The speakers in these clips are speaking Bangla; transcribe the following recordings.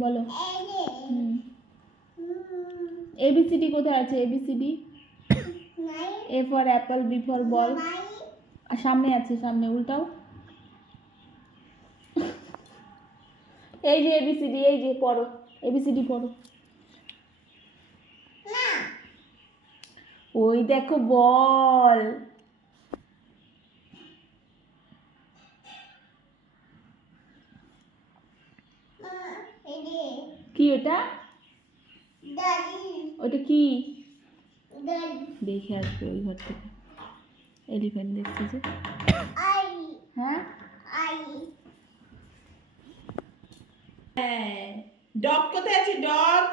বলো। এবিসিডি কোথায় আছে? ABCD A for apple B for ball আর সামনে আছে সামনে উল্টাও। এই যে এবিসিডি এই যে পড়ো। এবিসিডি পড়ো। ওই দেখো বল। ওটা কি? দেখে আসবে ওই ঘর থেকে। এলিফ্যান্ট যে। হ্যাঁ? হ্যাঁ। ডগ কোথায় আছে, ডগ?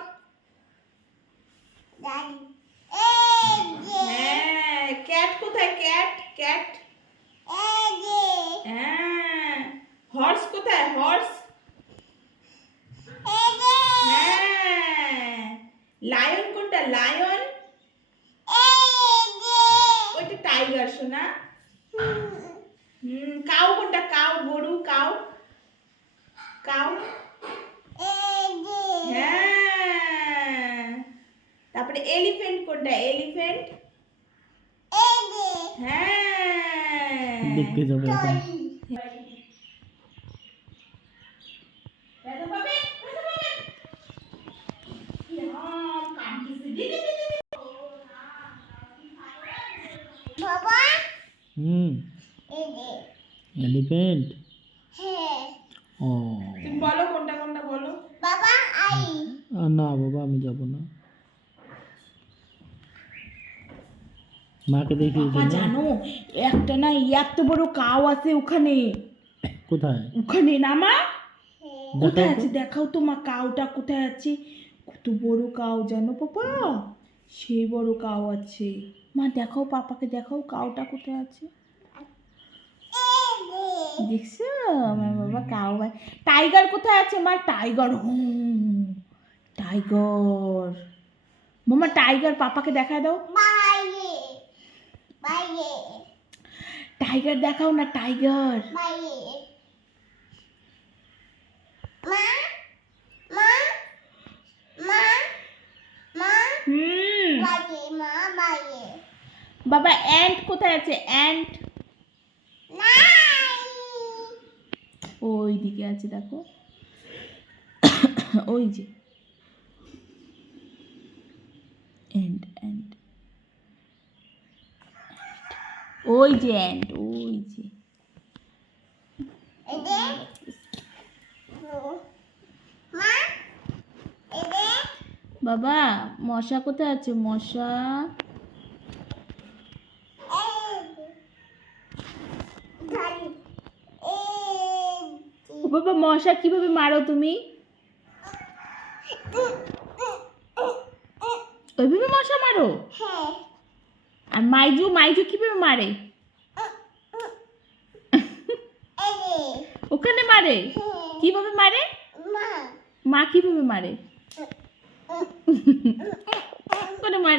হ্যাঁ ক্যাট কোথায়, ক্যাট? ক্যাট? হ্যাঁ। হর্স কোথায়, হর্স? লায়ন ওইটা টাইগার শোনা হুম কাউ কোনটা? কাউ গরু কাউ কাউ হ্যাঁ। তারপরে এলিফ্যান্ট কোনটা? এলিফ্যান্ট হ্যাঁ। দেখতে যাবে হুম। এলিফ্যান্ট ও। তুমি বলো কোনটা কোনটা বলো? আর না বাবা আমি যাব না। মাকে জানো একটা না এত বড় কাউ আছে ওখানে। কোথায়? ওখানে না মা? কোথায় দেখাও আছে? দেখাও তো মা কাউটা কোথায় আছে? কত বড় কাউ জানো পাপা? সেই বড় কাউ আছে। মা দেখাও পাপাকে দেখাও কাউটা কোথায় আছে? দেখছ? আমার বাবা কাউ ভাই টাইগার কোথায় আছে? মা টাইগার হুম টাইগার। মামা টাইগার পাপাকে দেখা দাও। টাইগার দেখাও না টাইগার। বাবা অ্যান্ট কোথায় আছে? অ্যান্ট ওই দিকে আছে, দেখো। ওই যে। অ্যান্ট অ্যান্ট ওই যে অ্যান্ট ওই যে। বাবা, মশা কোথায় আছে? মশা ও বাবা মশা, কীভাবে মারো তুমি? ওইভাবে মশা মারো? আর মাইজু মাইজু কীভাবে মারে? ওখানে মারে? কীভাবে মারে? মা কীভাবে মারে? ওখানে মারে।